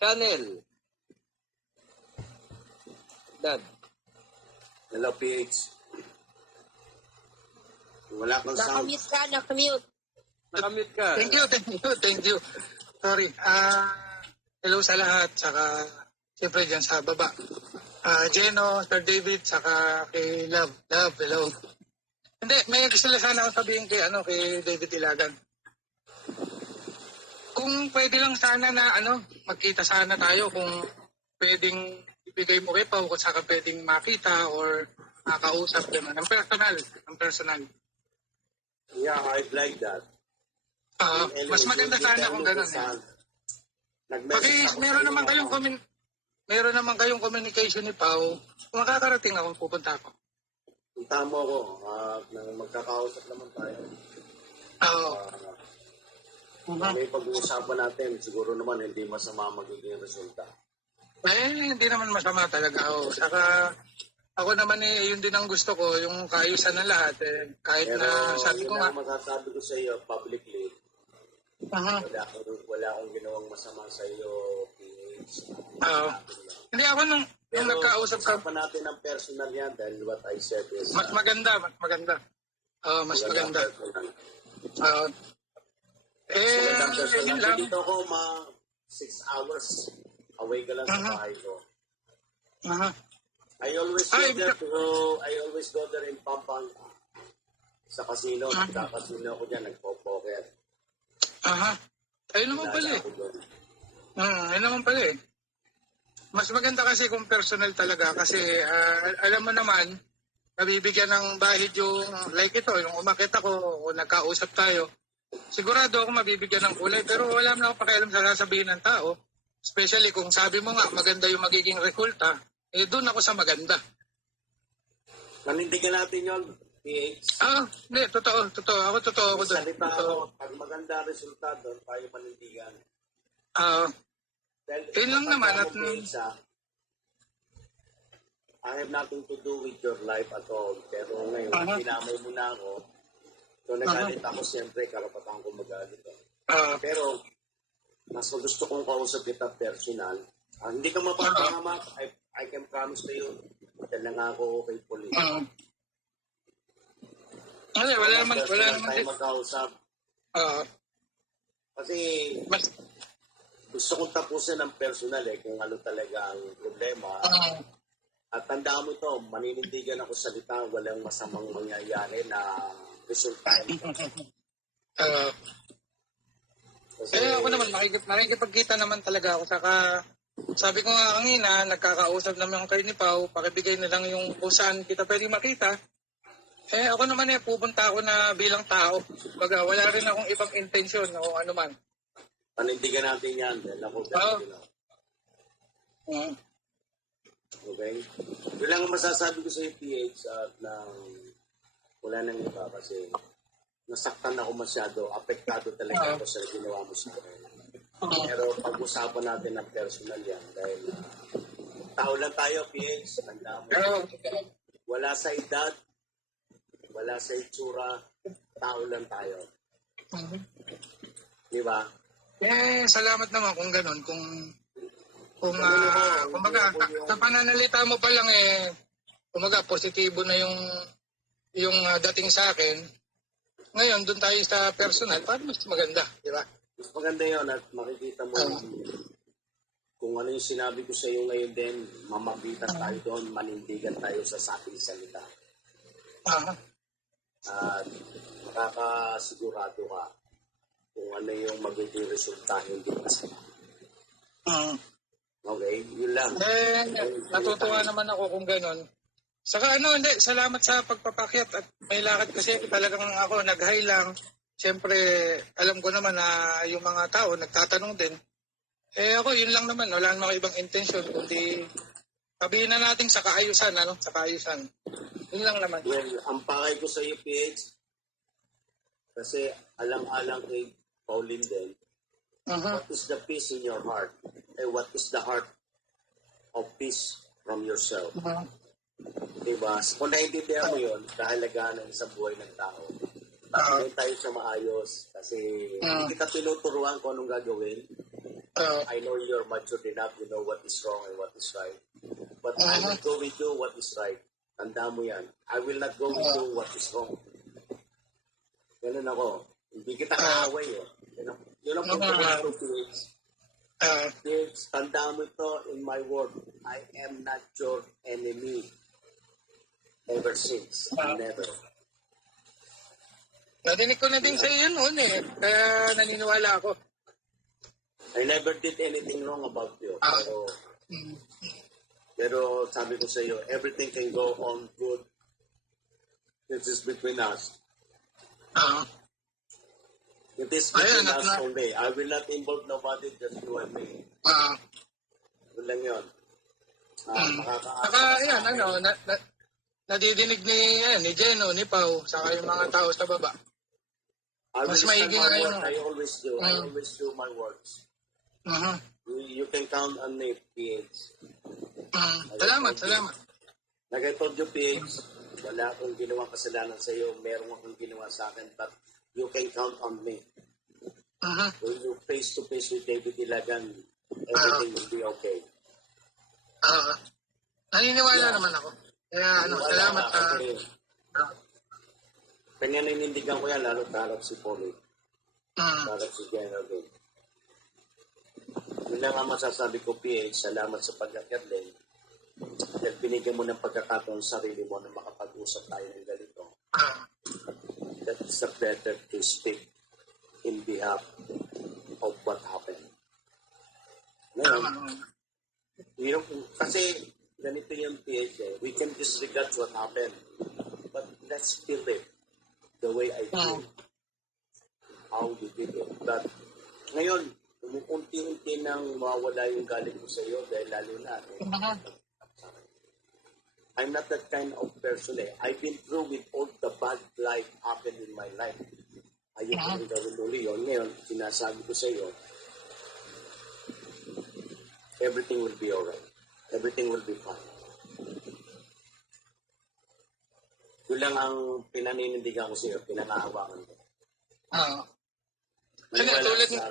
channel. Dad. Hello, PH. Wala kang sound. Nakamute ka, nakamute. Nakamute ka. Thank you. Sorry. Hello sa lahat, saka siyempre dyan sa baba. Jeno, Sir David, saka kay Love. Love, hello. Hindi, may gusto lang sana akong sabihin kay David Ilagan. Kung pwede lang sana na magkita sana tayo kung pwedeng ibigay mo kay Pao kung saka pwedeng makita or makausap naman. Ang personal. Yeah, I'd like that. Mas maganda sana kung gano'n. Meron naman kayong communication ni Pao. Kung makakarating akong pupunta ako. Punta mo ako. Nang magkakausap naman tayo. May pag-uusapan natin. Siguro naman hindi masama magiging resulta. Hindi naman masama talaga. Saka ako naman yun din ang gusto ko. Yung kaayusan ng lahat. Kahit pero, na sabi ko nga. Pero masasabi ko sa iyo publicly. Wala akong ginawang masama sa iyo, PH. Hindi ako nung nagkausap ka. Pero natin ang personal yan dahil what I said is... Mas maganda. Mas maganda. Yun lang. Dito ako 6 hours away ka lang sa bahay ko. I always go there in Pampanga. Sa casino, nagkakasino ako dyan, nagpo-poker. Ayun naman pala eh. Mas maganda kasi kung personal talaga kasi alam mo naman, nabibigyan ng bahid yung like ito, yung umakit ako o nagkausap tayo. Sigurado ako mabibigyan ng kulay pero wala na ako pakialam sa sasabihin ng tao. Especially kung sabi mo nga maganda yung magiging resulta, doon ako sa maganda. Panindigan natin yun, PH. Hindi, totoo. Ako doon. Salita ako, pag maganda resulta doon, tayo panindigan. Yun lang naman. I have nothing to do with your life at all. Pero ngayon, pinamay mo na ako. So nagalit ako, siyempre, karapatan ko magalit. Pero, mas gusto kong kausap kita personal. Hindi ka mapapahamak. I can promise to you. Dahil na ako kay police. Wala naman. Tayo magkausap. Kasi, gusto kong tapusin ng personal kung ano talaga ang problema. At tandaan mo ito, maninindigan ako sa salita, walang masamang mangyayari na resulta. Ako naman, makikipagkita naman talaga ako. Saka, sabi ko nga kanina, nagkakausap naman kayo ni Pao, pakibigay na lang yung kung saan kita pwede makita. Ako naman pupunta ako na bilang tao. Baga, wala rin akong ibang intensyon o ano man. Panindigan natin yan. Dahil ako Okay? Yun lang ang masasabi ko sa PH at wala nang iba kasi nasaktan ako masyado. Apektado talaga ako sa ginawa mo sa akin. Pero pag-usapan natin ng personal yan dahil tao lang tayo, PH. Tanda mo. Wala sa edad, wala sa itsura, tao lang tayo. Di ba? Salamat naman kung ganun. Kumbaga, sa pananalita mo pa lang kumbaga, positibo na yung dating sa akin. Ngayon, doon tayo sa personal, para mas maganda, di ba? Mas maganda yun at makikita mo kung ano yung sinabi ko sa iyo ngayon din, mamagitan tayo doon, manindigan tayo sa ating salita. At makakasigurado ka kung ano yung magiging resulta, hindi masama. Okay, yun lang. Natutuwa naman ako kung gano'n. Saka hindi, salamat sa pagpapakyat at may lakad kasi talagang ako nag-high lang. Siyempre, alam ko naman na yung mga tao nagtatanong din. Ako, yun lang naman. Wala namang ibang intensyon, kundi sabihin na natin sa kaayusan, Sa kaayusan. Yun lang naman. Well, ang pakay ko sa iyo, PH, kasi alang-alang kay Pauline din, what is the peace in your heart? What is the heart of peace from yourself? Diba? Kung naiintindihan mo yun, kahalagaan ng isang buhay ng tao. Hindi tayo sa maayos kasi hindi kita tinuturuan kung anong gagawin. I know you're mature enough, you know what is wrong and what is right. But I will go with you what is right. Tandaan mo yan. I will not go with you what is wrong. Ganun ako. Hindi kita kaaway eh. Yun ang punto ko na PH. PH, tandaan mo ito in my word. I am not your enemy. Ever since. Never. Nadinig ko na din sa iyo noon eh. Kaya naniniwala ako. I never did anything wrong about you. Pero sabi ko sa iyo, everything can go on good. This is between us. It is between us only. I will not involve nobody, just you and me. Yun lang yun. Saka yan, nadidinig ni Jeno, ni Pao, saka yung mga tao sa baba. Mas maigi nga yung... I always do. I always do my works. You can count on me, PH. Salamat. Like I told you, PH, wala akong ginawang kasalanan sa iyo. Meron akong ginawa sa akin. But you can count on me. When you face to face with David Ilagan, everything will be okay. Naniniwala naman ako. Kaya salamat. Kanya nainindigan ko yan, lalo tarap si Polly. Tarap si General Day. Yun lang ang masasabi ko, PH, salamat sa pag-akyat din. Dahil binigyan mo ng pagkakataon sa sarili mo na makapag-usap tayo ng ganito. That is better to speak in behalf of what happened. Ngayon, kasi ganito yung PH eh. We can disregard what happened. But let's feel it the way I feel. How you did it. But ngayon, unti-unti nang mawala yung galit ko sa iyo dahil lalo na. I'm not that kind of person eh. I've been through with all the bad life happened in my life. Ayoko rin gawin uli yun. Ngayon, sinasabi ko sa iyo, everything will be alright. Everything will be fine. Yun lang ang pinaninindigan ko sa iyo, pinangahawakan ko.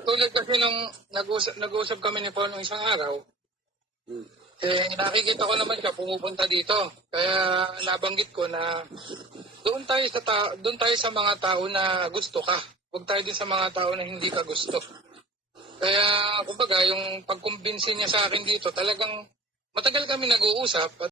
Tulad kasi nung nag-usap kami ni Paul nung isang araw, nakikita ko naman siya pumupunta dito. Kaya nabanggit ko na doon tayo sa mga tao na gusto ka. Huwag tayo din sa mga tao na hindi ka gusto. Kaya kumbaga yung pagkumbinsin niya sa akin dito, talagang matagal kami nag-uusap at